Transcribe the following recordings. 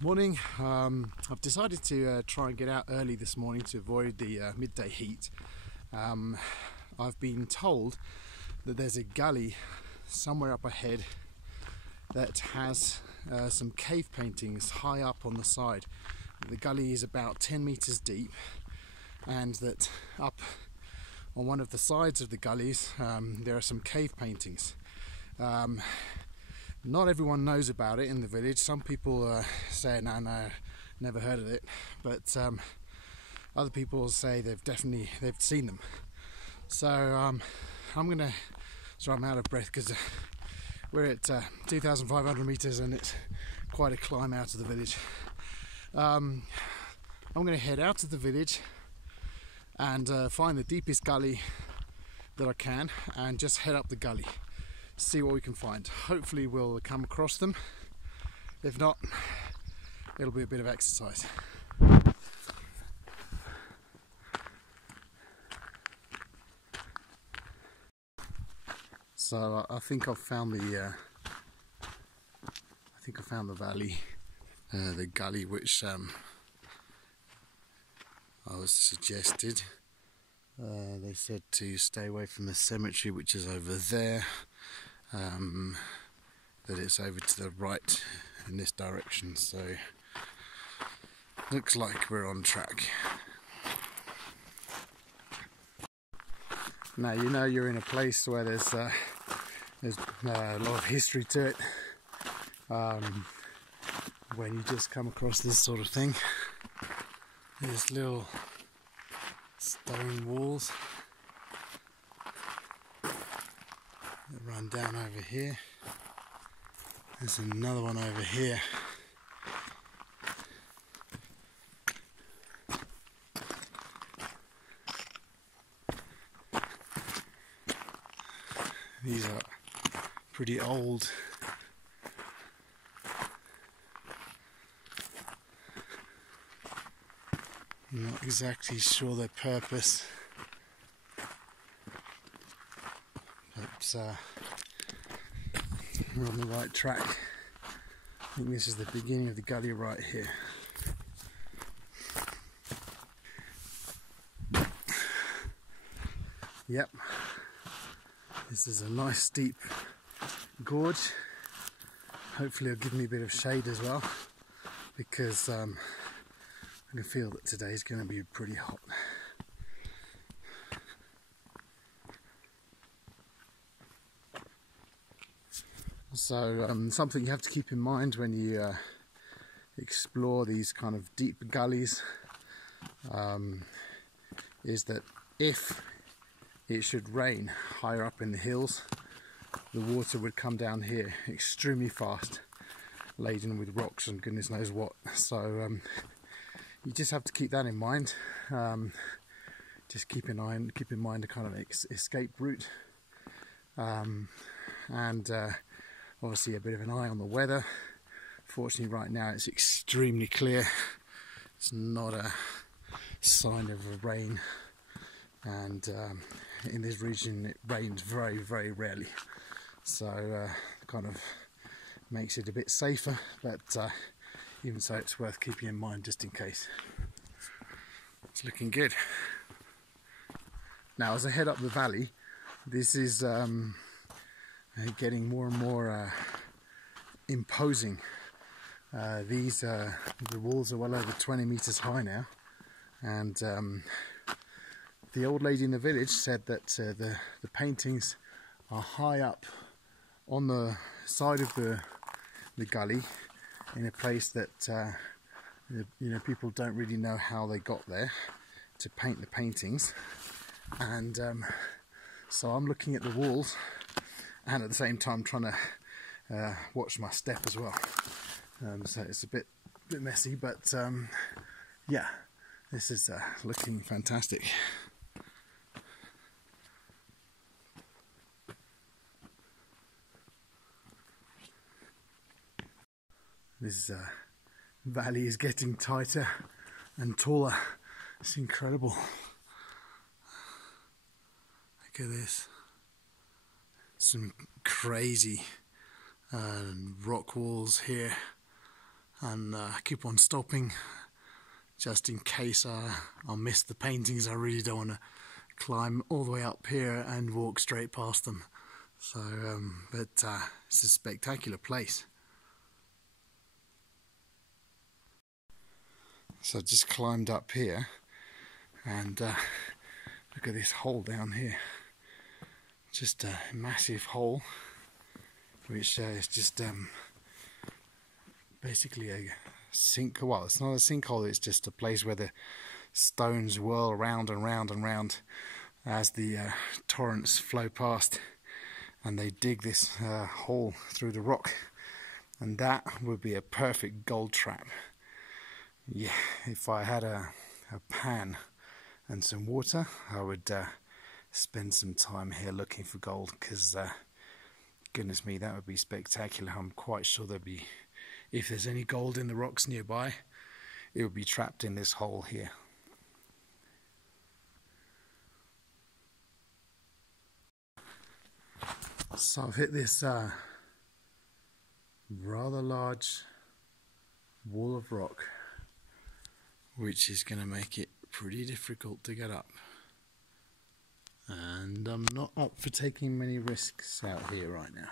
Morning. I've decided to try and get out early this morning to avoid the midday heat. I've been told that there's a gully somewhere up ahead that has some cave paintings high up on the side. The gully is about 10 meters deep, and that up on one of the sides of the gullies there are some cave paintings. Not everyone knows about it in the village. Some people say no, never heard of it, but other people say they've seen them. So I'm out of breath because we're at 2,500 meters and it's quite a climb out of the village. I'm going to head out of the village and find the deepest gully that I can and just head up the gully, see what we can find. Hopefully we'll come across them. If not, it'll be a bit of exercise. So I think I've found the valley, the gully which I was suggested. They said to stay away from the cemetery, which is over there, that it's over to the right in this direction, so looks like we're on track. Now you know you're in a place where there's a lot of history to it when you just come across this sort of thing. These little stone walls that run down over here. There's another one over here. These are pretty old. I'm not exactly sure their purpose, but we're on the right track. I think this is the beginning of the gully right here. Yep, this is a nice steep gorge. Hopefully it'll give me a bit of shade as well, because I can feel that today is going to be pretty hot. So something you have to keep in mind when you explore these kind of deep gullies is that if it should rain higher up in the hills, the water would come down here extremely fast, laden with rocks and goodness knows what. So you just have to keep that in mind. Just keep in mind a kind of escape route, and obviously a bit of an eye on the weather. Fortunately right now it's extremely clear. It's not a sign of rain, and in this region it rains very, very rarely, so kind of makes it a bit safer, but even so it's worth keeping in mind just in case. It's looking good. Now as I head up the valley, this is getting more and more imposing. The walls are well over 20 meters high now, and the old lady in the village said that the paintings are high up on the side of the gully, in a place that people don't really know how they got there to paint the paintings. And so I'm looking at the walls and at the same time trying to watch my step as well. So it's a bit messy, but yeah, this is looking fantastic. This valley is getting tighter and taller. It's incredible. Look at this. Some crazy rock walls here, and keep on stopping just in case I'll miss the paintings. I really don't want to climb all the way up here and walk straight past them. So, but it's a spectacular place. So I just climbed up here and look at this hole down here. Just a massive hole, which is just basically a sink. Well, it's not a sinkhole, it's just a place where the stones whirl round and round and round as the torrents flow past, and they dig this hole through the rock, and that would be a perfect gold trap. Yeah, if I had a pan and some water, I would spend some time here looking for gold, because goodness me, that would be spectacular. I'm quite sure there'd be, if there's any gold in the rocks nearby, it would be trapped in this hole here. So I've hit this rather large wall of rock, which is going to make it pretty difficult to get up. And I'm not up for taking many risks out here right now.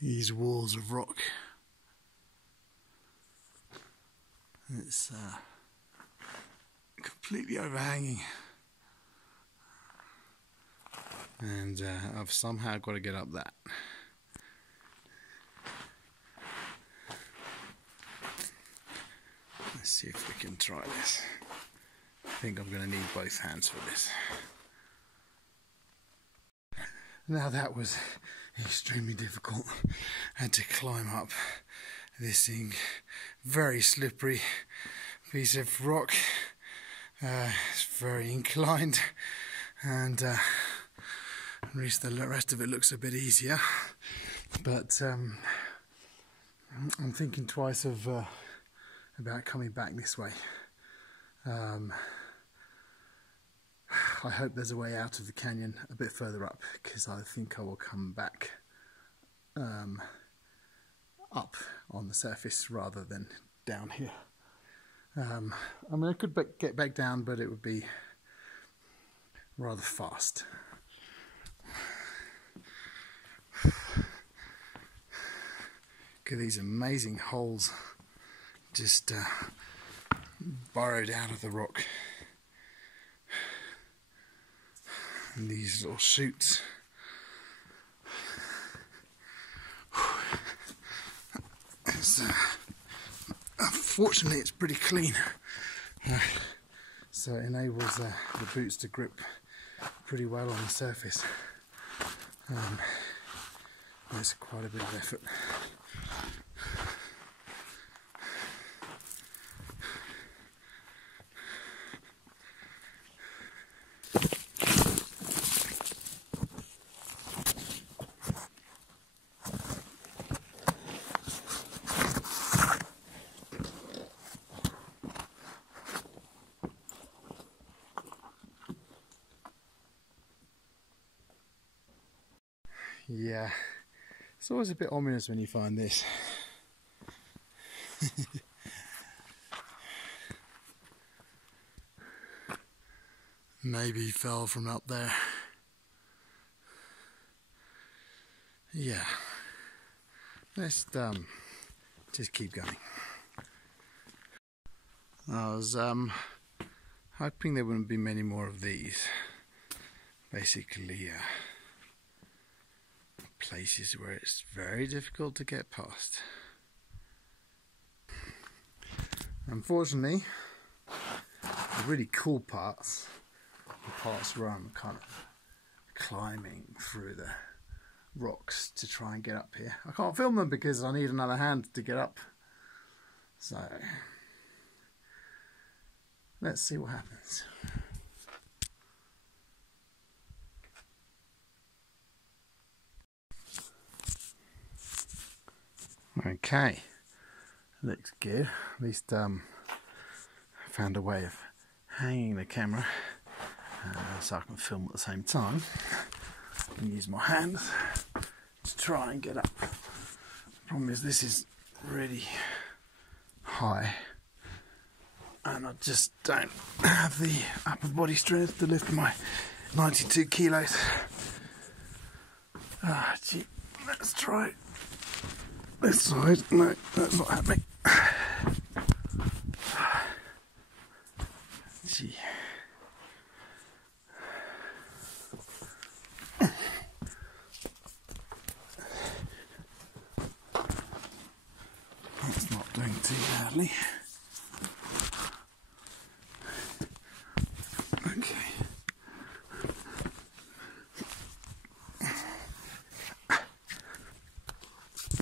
These walls of rock. It's completely overhanging. And I've somehow got to get up that. Let's see if we can try this. I think I'm going to need both hands for this. Now that was extremely difficult. I had to climb up this thing, very slippery piece of rock. It's very inclined, and at least the rest of it looks a bit easier. But I'm thinking twice of about coming back this way. I hope there's a way out of the canyon a bit further up, because I think I will come back up on the surface rather than down here. I mean, I could get back down, but it would be rather fast. Look at these amazing holes just burrowed out of the rock. And these little chutes. Fortunately, it's pretty clean, so it enables the boots to grip pretty well on the surface. There's quite a bit of effort. Yeah, it's always a bit ominous when you find this. Maybe he fell from up there. Yeah, let's just keep going. I was hoping there wouldn't be many more of these. Basically, places where it's very difficult to get past. Unfortunately, the really cool parts, the parts where I'm kind of climbing through the rocks to try and get up here, I can't film them because I need another hand to get up. So let's see what happens. Okay, looks good. At least I found a way of hanging the camera so I can film at the same time and use my hands to try and get up. The problem is this is really high and I just don't have the upper body strength to lift my 92 kilos. Ah, gee, let's try this side. No, that's not happening. Gee. That's not doing too badly. Okay.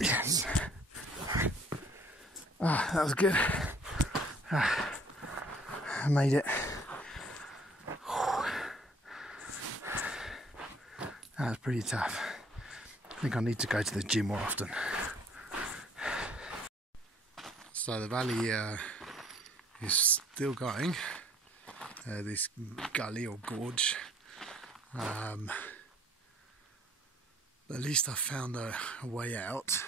Yes. Ah, that was good. Ah, I made it. That was pretty tough. I think I need to go to the gym more often. So the valley is still going, this gully or gorge. At least I found a way out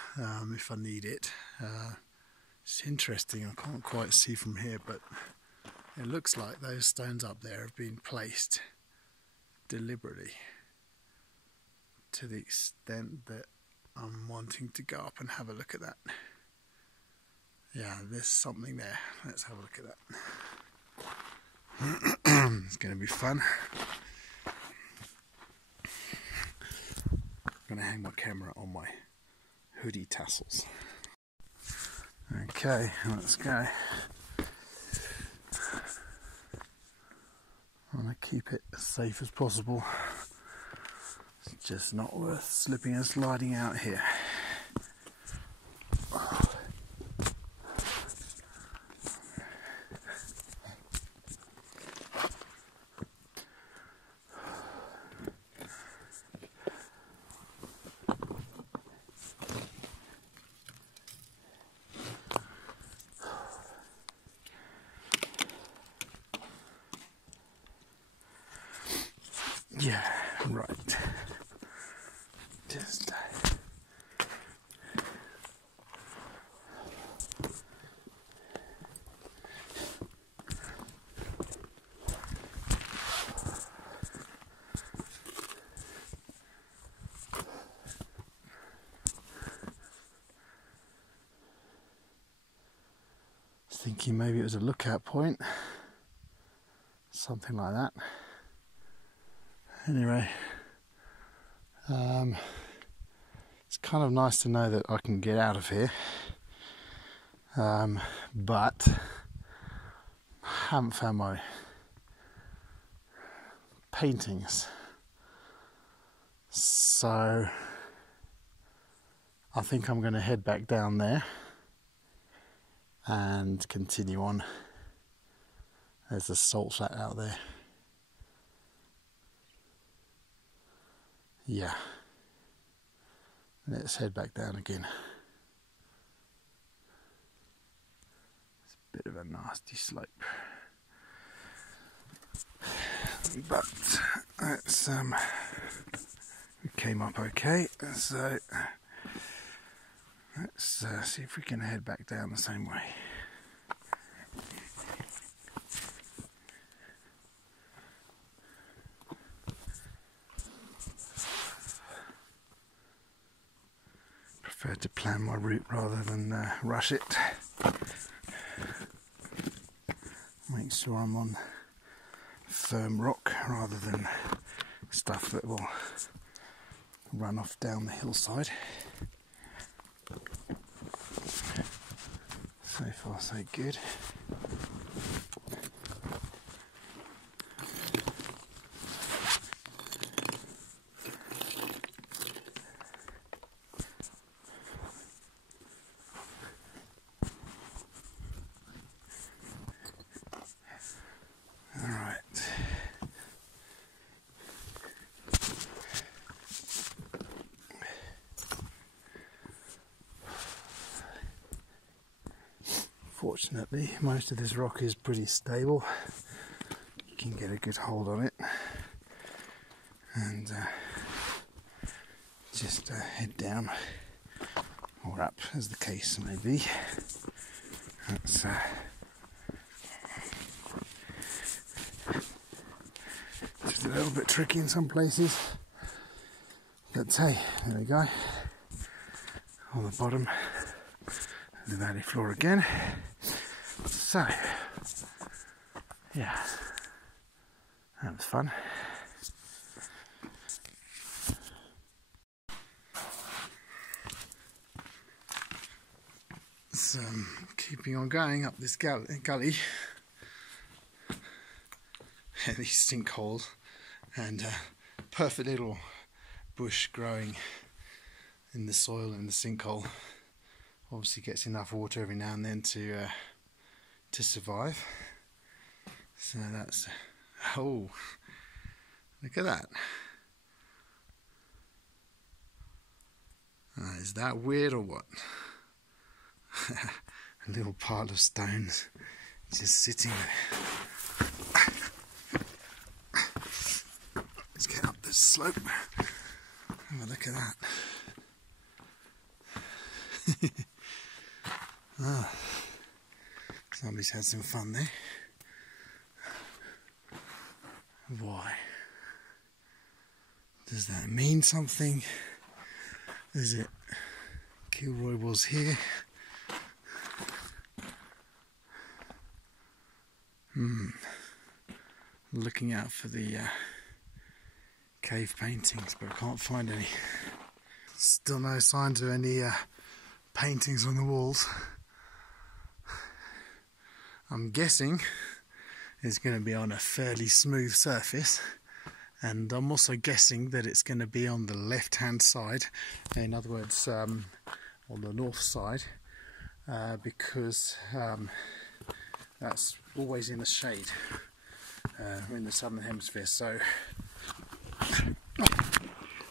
if I need it. It's interesting, I can't quite see from here, but it looks like those stones up there have been placed deliberately to the extent that I'm wanting to go up and have a look at that. Yeah, there's something there. Let's have a look at that. It's going to be fun. I'm going to hang my camera on my hoodie tassels. Okay, let's go. I want to keep it as safe as possible. It's just not worth slipping and sliding out here. Yeah, right. Just thinking maybe it was a lookout point, something like that. Anyway, it's kind of nice to know that I can get out of here, but I haven't found my paintings, so I think I'm going to head back down there and continue on. There's a salt flat out there. Yeah, let's head back down again. It's a bit of a nasty slope, but that's we came up okay. So let's see if we can head back down the same way. Prefer to plan my route rather than rush it. Make sure I'm on firm rock rather than stuff that will run off down the hillside. So far so good. Fortunately, most of this rock is pretty stable. You can get a good hold on it, and just head down, or up as the case may be. That's just a little bit tricky in some places, but hey, there we go, on the bottom of the valley floor again. So yeah, that was fun. So keeping on going up this gully, these sinkholes, and perfect little bush growing in the soil in the sinkhole. Obviously gets enough water every now and then to survive. So that's, oh, look at that. Is that weird or what? A little pile of stones just sitting there. Let's get up this slope. Have a look at that. Ah, somebody's had some fun there. Why? Does that mean something? Is it Kilroy was here? Looking out for the cave paintings, but I can't find any. Still no signs of any paintings on the walls. I'm guessing it's going to be on a fairly smooth surface, and I'm also guessing that it's going to be on the left hand side, in other words on the north side, because that's always in the shade in the southern hemisphere. So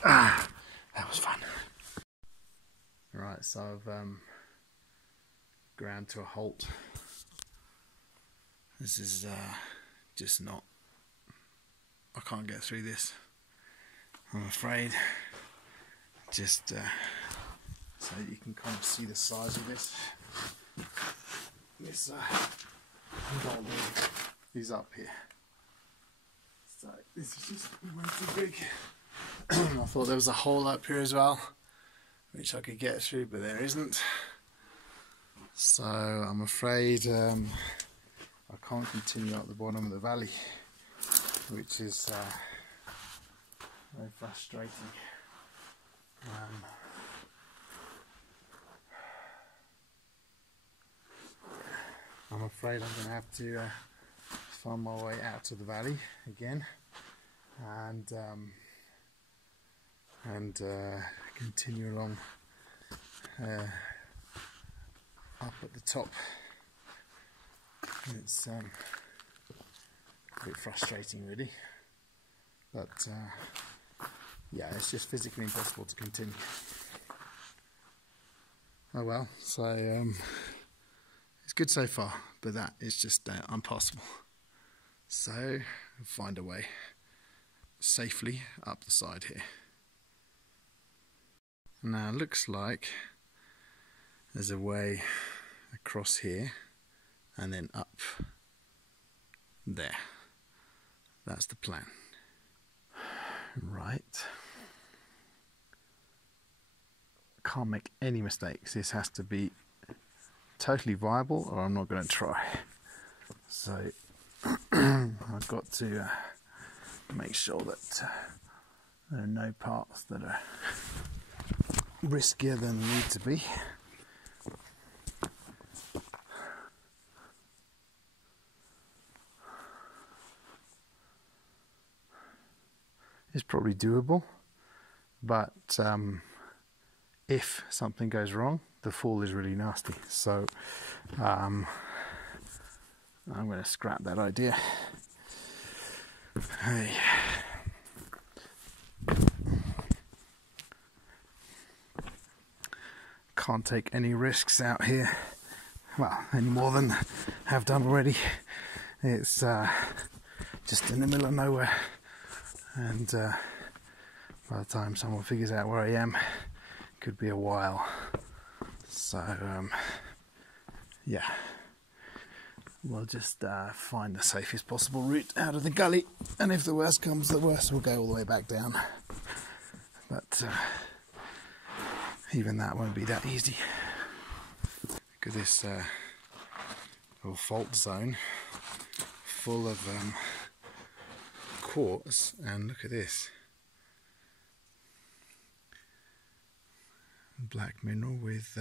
that was fun. Right, so I've ground to a halt. This is just not, I can't get through this, I'm afraid. Just so you can kind of see the size of this. This gold is up here. So this is just way too big. I thought there was a hole up here as well, which I could get through, but there isn't. So I'm afraid I can't continue up the bottom of the valley, which is very frustrating. I'm afraid I'm going to have to find my way out to the valley again, and continue along up at the top. It's a bit frustrating really, but yeah, it's just physically impossible to continue. Oh well, so it's good so far, but that is just impossible. So find a way safely up the side here. Now it looks like there's a way across here and then up there. That's the plan. Right. Can't make any mistakes. This has to be totally viable or I'm not going to try. So I've got to make sure that there are no parts that are riskier than they need to be. It's probably doable, but if something goes wrong, the fall is really nasty. So I'm going to scrap that idea. Hey. Can't take any risks out here. Well, any more than have done already. It's just in the middle of nowhere, and by the time someone figures out where I am, could be a while. So yeah, we'll just find the safest possible route out of the gully, and if the worst comes to the worst, we'll go all the way back down. But even that won't be that easy. Look at this little fault zone full of quartz, and look at this black mineral with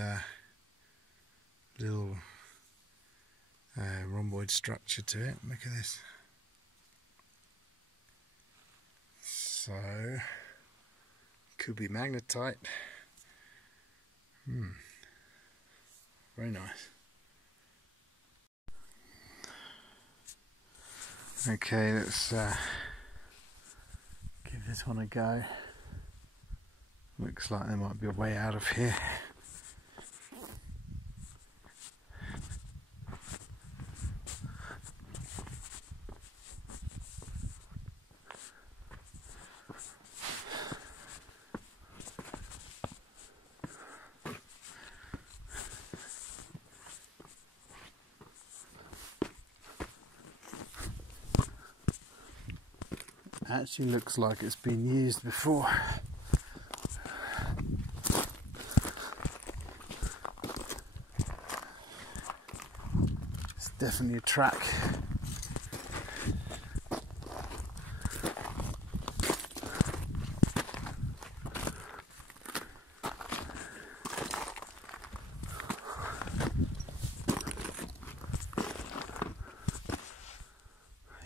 little rhomboid structure to it. Look at this. So could be magnetite. Very nice. Okay, let's give this one a go. Looks like there might be a way out of here. Actually looks like it's been used before. It's definitely a track.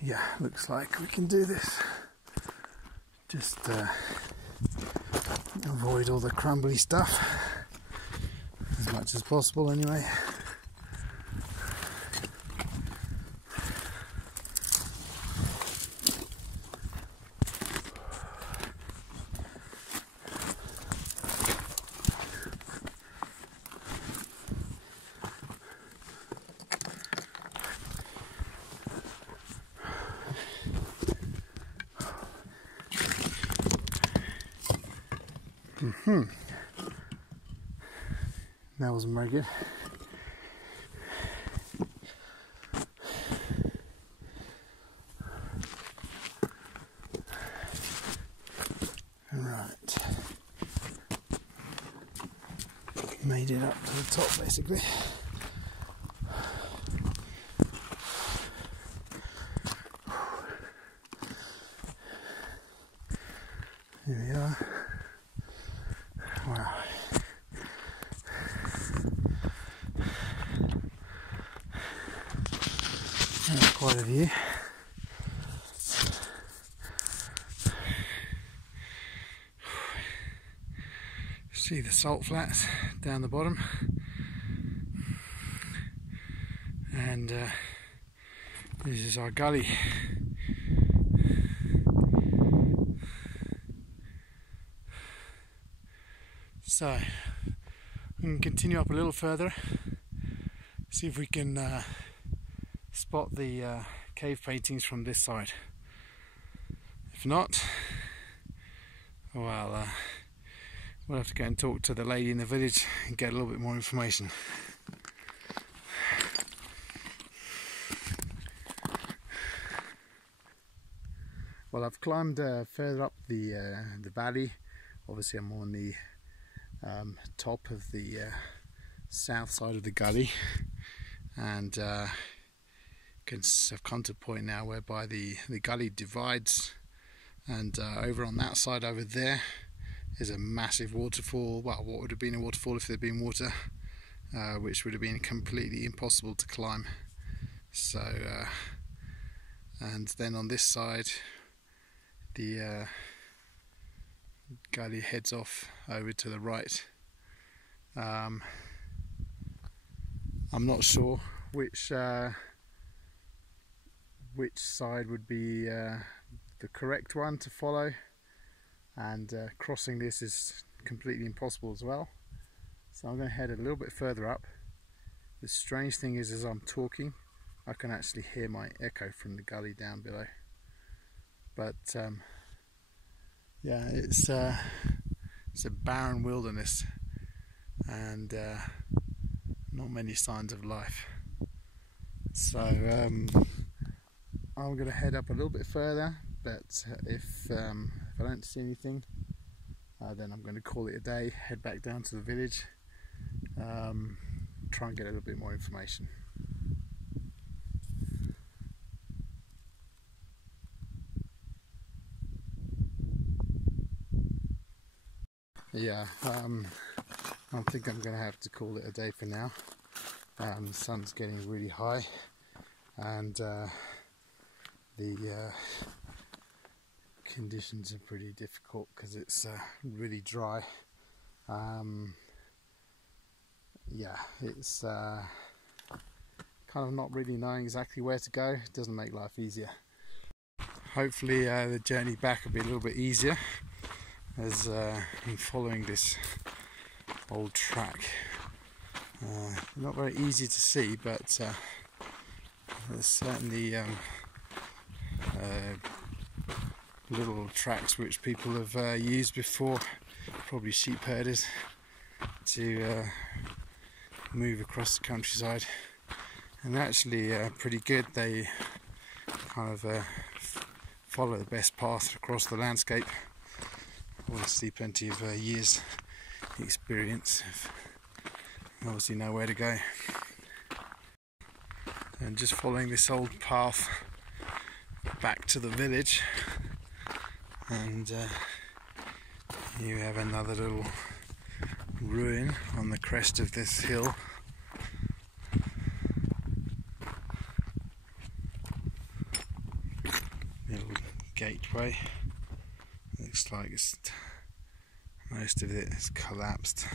Yeah, looks like we can do this. Just avoid all the crumbly stuff as much as possible anyway. That wasn't very good. Right. Made it up to the top basically. Here we are. Wow. That's quite a view. See the salt flats down the bottom, and this is our gully. So we can continue up a little further, see if we can spot the cave paintings from this side. If not, well, we'll have to go and talk to the lady in the village and get a little bit more information. Well, I've climbed further up the valley. Obviously I'm on the top of the south side of the gully, and I've come to a point now whereby the gully divides, and over on that side over there is a massive waterfall. Well, what would have been a waterfall if there'd been water, which would have been completely impossible to climb. So and then on this side the gully heads off over to the right. I'm not sure which side would be the correct one to follow, and crossing this is completely impossible as well. So I'm going to head a little bit further up. The strange thing is, as I'm talking, I can actually hear my echo from the gully down below. But Yeah, it's a barren wilderness and not many signs of life. So I'm going to head up a little bit further, but if I don't see anything, then I'm going to call it a day, head back down to the village, try and get a little bit more information. Yeah, I think I'm going to have to call it a day for now. The sun's getting really high, and the conditions are pretty difficult because it's really dry. Yeah, it's kind of not really knowing exactly where to go. It doesn't make life easier. Hopefully the journey back will be a little bit easier, as I'm following this old track. Not very easy to see, but there's certainly little tracks which people have used before, probably sheep herders, to move across the countryside, and actually pretty good. They kind of follow the best path across the landscape. Obviously plenty of years experience, obviously know where to go, and just following this old path back to the village, and you have another little ruin on the crest of this hill. Little gateway, looks like most of it is collapsed.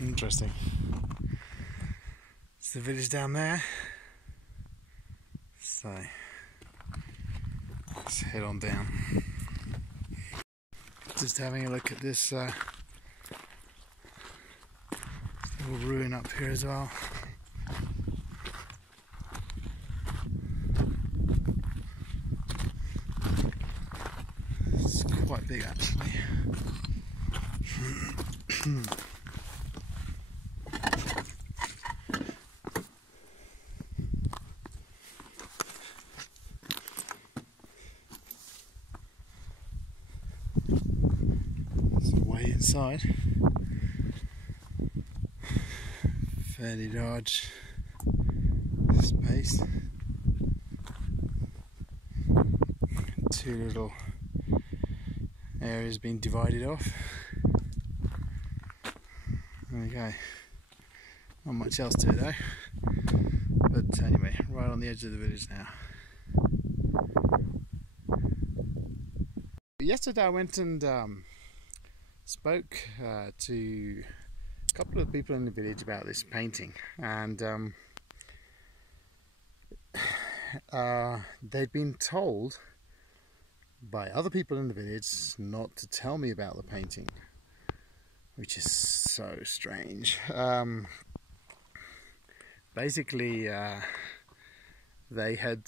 Interesting. It's the village down there, so let's head on down. Just having a look at this little ruin up here as well. It's quite big actually. Inside, fairly large space, two little areas being divided off. There we go, not much else to it though, but anyway, right on the edge of the village now. Yesterday I went and spoke to a couple of people in the village about this painting, and they'd been told by other people in the village not to tell me about the painting, which is so strange. Basically they had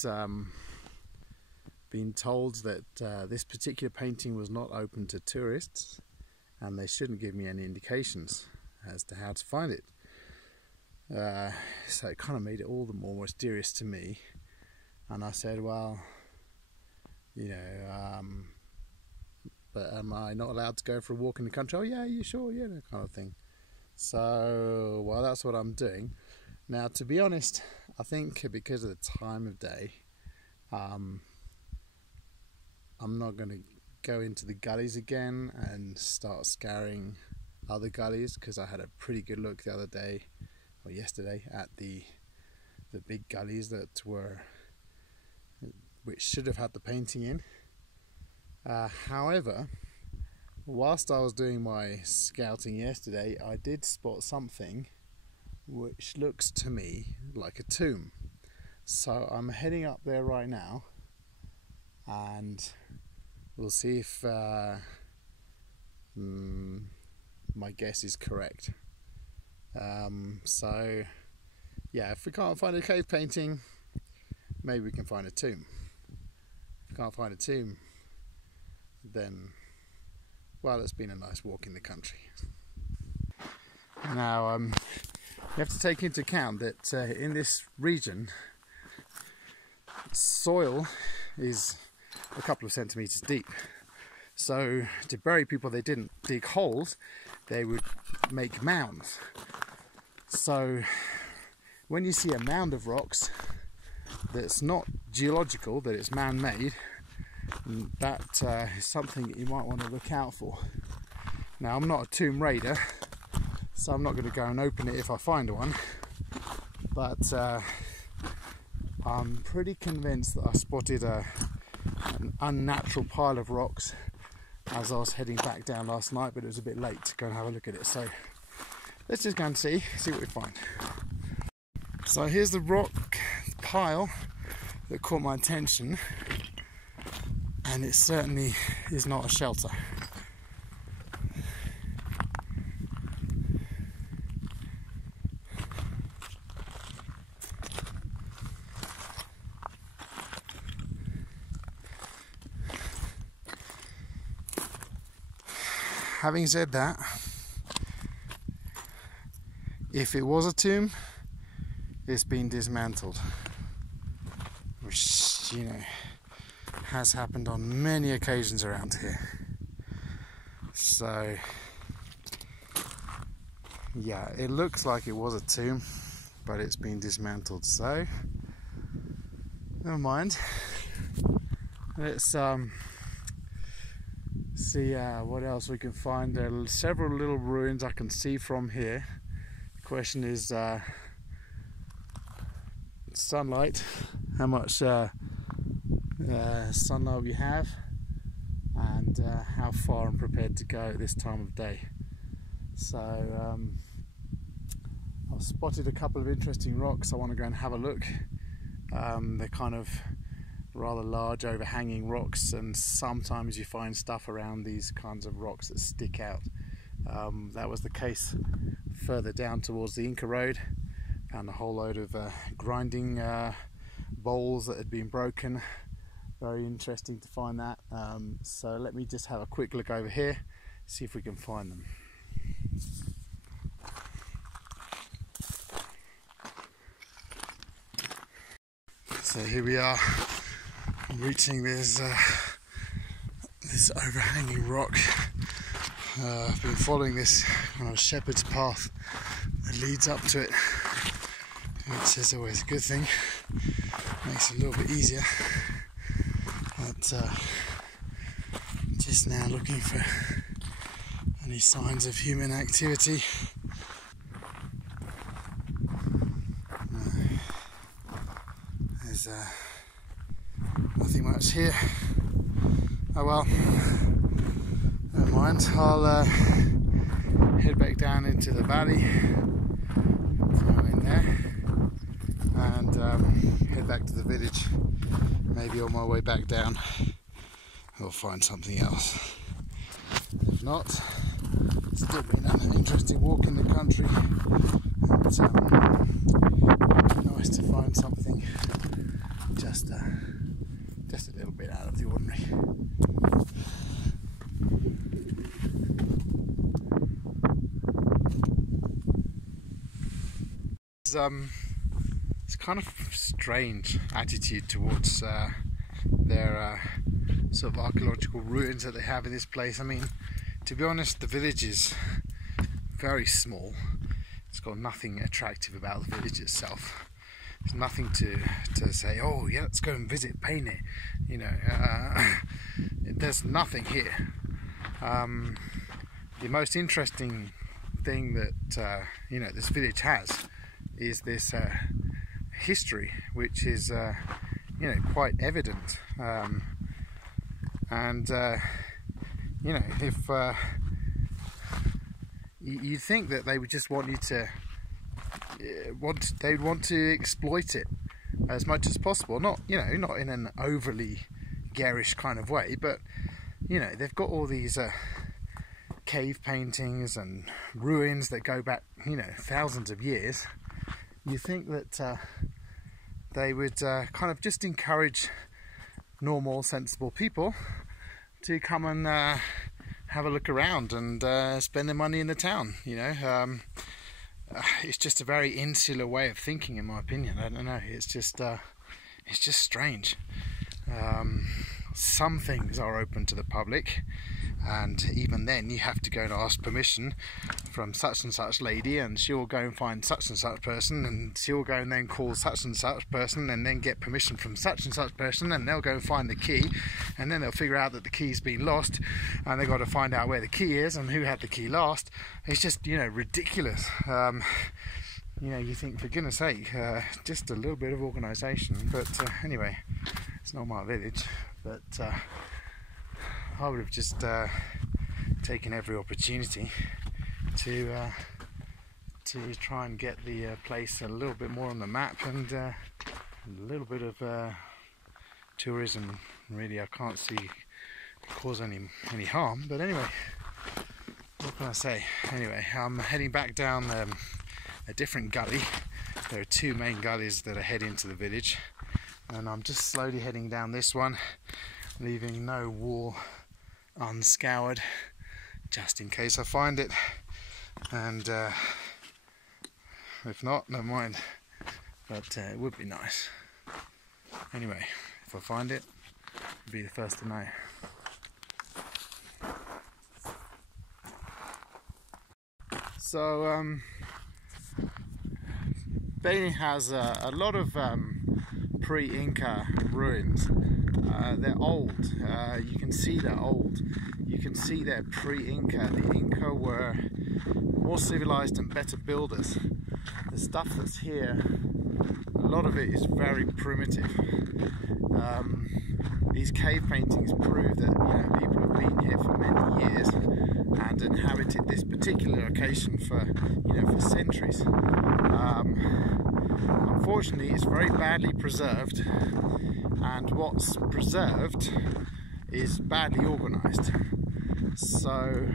been told that this particular painting was not open to tourists, and they shouldn't give me any indications as to how to find it. So it kind of made it all the more mysterious to me. And I said, well, you know, but am I not allowed to go for a walk in the country? Oh yeah, you sure, yeah, that kind of thing. So, well, that's what I'm doing. Now, to be honest, I think because of the time of day, I'm not going to go into the gullies again and start scouring other gullies, because I had a pretty good look the other day, or yesterday, at the big gullies which should have had the painting in. However, whilst I was doing my scouting yesterday, I did spot something which looks to me like a tomb. So I'm heading up there right now, and we'll see if my guess is correct. So yeah, if we can't find a cave painting, maybe we can find a tomb. If we can't find a tomb, then, well, it's been a nice walk in the country. Now, you have to take into account that in this region, soil is a couple of centimeters deep. So to bury people, they didn't dig holes, they would make mounds. So when you see a mound of rocks that's not geological, that it's man-made, that is something that you might want to look out for. Now, I'm not a tomb raider, so I'm not going to go and open it if I find one, but I'm pretty convinced that I spotted an unnatural pile of rocks as I was heading back down last night, but it was a bit late to go and have a look at it. So let's just go and see what we find. So here's the rock pile that caught my attention, and it certainly is not a shelter. Having said that, if it was a tomb, it's been dismantled, which, you know, has happened on many occasions around here. So yeah, it looks like it was a tomb, but it's been dismantled, so never mind. Let's see what else we can find. There are several little ruins I can see from here. The question is sunlight, how much sunlight we have, and how far I'm prepared to go at this time of day. So I've spotted a couple of interesting rocks. I want to go and have a look. They're kind of rather large overhanging rocks, and sometimes you find stuff around these kinds of rocks that stick out. That was the case further down towards the Inca Road. Found a whole load of grinding bowls that had been broken. Very interesting to find that. So let me just have a quick look over here, see if we can find them. So here we are, reaching this overhanging rock. I've been following this kind of shepherd's path that leads up to it, which is always a good thing. Makes it a little bit easier. But just now looking for any signs of human activity. There's nothing much here. Oh well, never mind. I'll head back down into the valley, down in there, and head back to the village. Maybe on my way back down I'll find something else. If not, it's still been an interesting walk in the country. It's nice to find something just a little bit out of the ordinary. It's kind of strange attitude towards their sort of archaeological ruins that they have in this place. I mean, to be honest, the village is very small. It's got nothing attractive about the village itself. There's nothing to say, oh yeah, let's go and visit Peine. You know, there's nothing here. The most interesting thing that you know, this village has is this history, which is you know, quite evident. And you know, if you'd think that they would just want you to they'd want to exploit it as much as possible. Not, you know, not in an overly garish kind of way, but you know, they've got all these cave paintings and ruins that go back, you know, thousands of years. You think that they would kind of just encourage normal, sensible people to come and have a look around and spend their money in the town, you know. It's just a very insular way of thinking, in my opinion. I don't know, it's just strange. Some things are open to the public, and even then you have to go and ask permission from such and such lady, and she'll go and find such and such person, and she'll go and then call such and such person, and then get permission from such and such person, and they'll go and find the key, and then they'll figure out that the key's been lost, and they've got to find out where the key is and who had the key last. It's just, you know, ridiculous. You know, you think, for goodness sake, just a little bit of organisation. But anyway, it's not my village, but I would have just taken every opportunity to try and get the place a little bit more on the map, and a little bit of tourism. Really, I can't see cause any harm. But anyway, what can I say? Anyway, I'm heading back down a different gully. There are two main gullies that are heading to the village, and I'm just slowly heading down this one, leaving no wall unscoured, just in case I find it. And if not, never mind, but it would be nice. Anyway, if I find it, I'll be the first to know. So Peine has a lot of pre-Inca ruins. They're old. You can see they're old. You can see they're pre-Inca. The Inca were more civilized and better builders. The stuff that's here, a lot of it is very primitive. These cave paintings prove that, you know, people have been here for many years and inhabited this particular location for, you know, for centuries. Unfortunately, it's very badly preserved, and what's preserved is badly organised. So,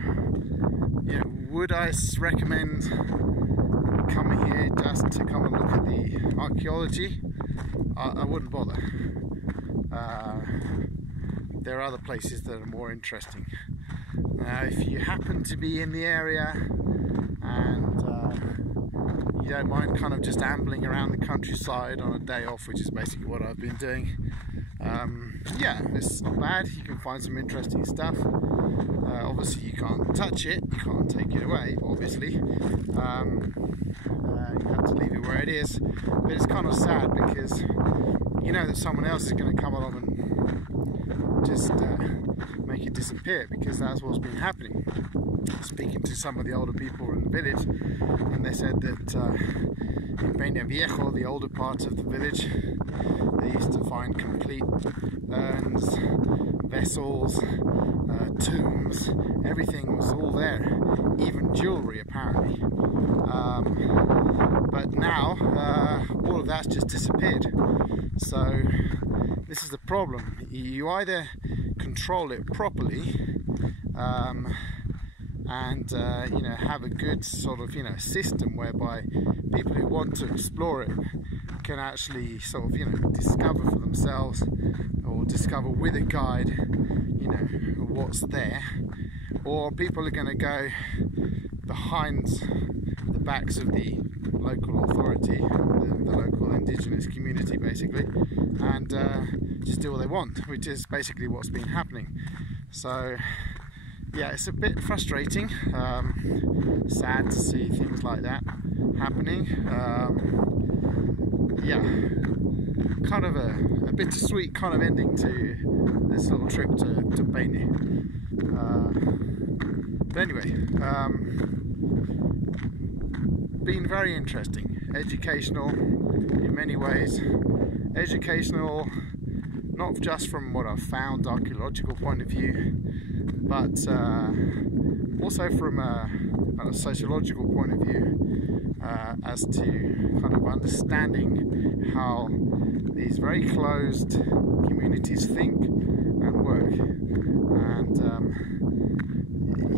you know, would I recommend coming here just to come and look at the archaeology? I wouldn't bother. There are other places that are more interesting. Now, if you happen to be in the area and you don't mind kind of just ambling around the countryside on a day off, which is basically what I've been doing, yeah, it's not bad. You can find some interesting stuff. Obviously you can't touch it, you can't take it away, obviously. You have to leave it where it is, but it's kind of sad because you know that someone else is going to come along and just make it disappear, because that's what's been happening. Speaking to some of the older people in the village, and they said that in Peine Viejo, the older part of the village, they used to find complete urns, vessels, tombs, everything was all there, even jewellery apparently. But now all of that's just disappeared. So this is the problem. You either control it properly and you know, have a good sort of, you know, system whereby people who want to explore it can actually sort of, you know, discover for themselves, or discover with a guide, you know, what's there. Or people are going to go behind the backs of the local authority, the local indigenous community basically, and just do what they want, which is basically what's been happening. So yeah, it's a bit frustrating, sad to see things like that happening. Yeah, kind of a bittersweet kind of ending to this little trip to Peine. But anyway, been very interesting, educational in many ways. Educational not just from what I've found, archaeological point of view, but also from a sociological point of view, as to kind of understanding how these very closed communities think and work. And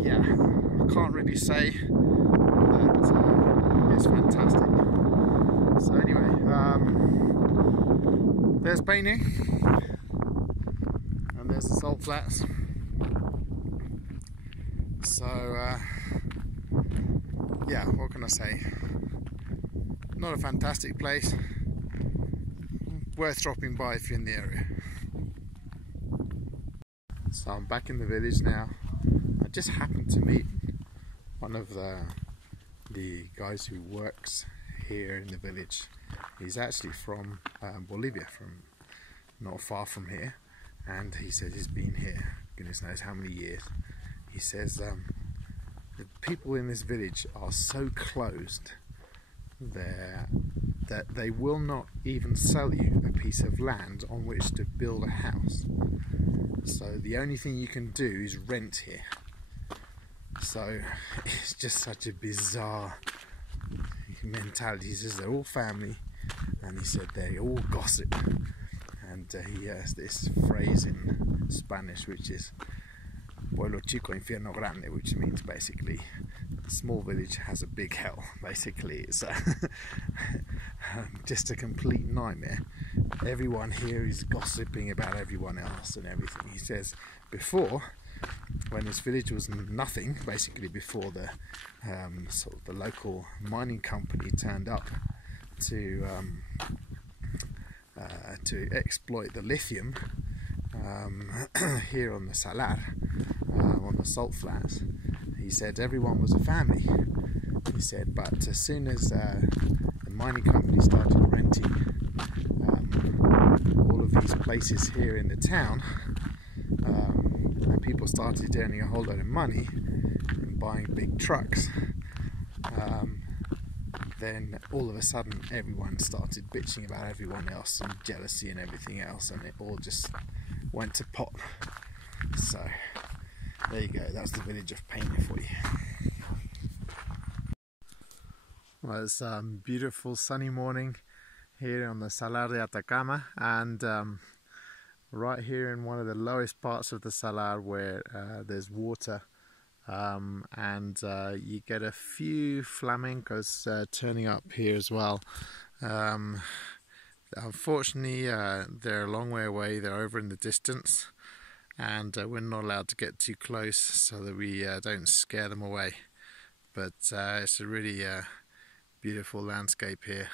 yeah, I can't really say that it's fantastic. So anyway, there's Peine, and there's the Salt Flats. So yeah, what can I say? Not a fantastic place, worth dropping by if you're in the area. So I'm back in the village now. I just happened to meet one of the guys who works here in the village. He's actually from Bolivia, from not far from here, and he said he's been here goodness knows how many years. He says the people in this village are so closed that they will not even sell you a piece of land on which to build a house. So the only thing you can do is rent here. So it's just such a bizarre mentality. He says they're all family, and he said they all gossip. And he has this phrase in Spanish which is pueblo chico, infierno grande, which means basically a small village has a big hell. Basically it's just a complete nightmare. Everyone here is gossiping about everyone else and everything. He says before, when this village was nothing, basically before the sort of the local mining company turned up to exploit the lithium here on the Salar, on the Salt Flats, he said everyone was a family. He said, but as soon as the mining company started renting all of these places here in the town, and people started earning a whole lot of money and buying big trucks, then all of a sudden everyone started bitching about everyone else and jealousy and everything else, and it all just went to pot. So there you go, that's the village of Peine for you. Well, it's a beautiful sunny morning here on the Salar de Atacama, and right here in one of the lowest parts of the Salar where there's water, and you get a few flamencos turning up here as well. Unfortunately they're a long way away, they're over in the distance, and we're not allowed to get too close so that we don't scare them away. But it's a really beautiful landscape here.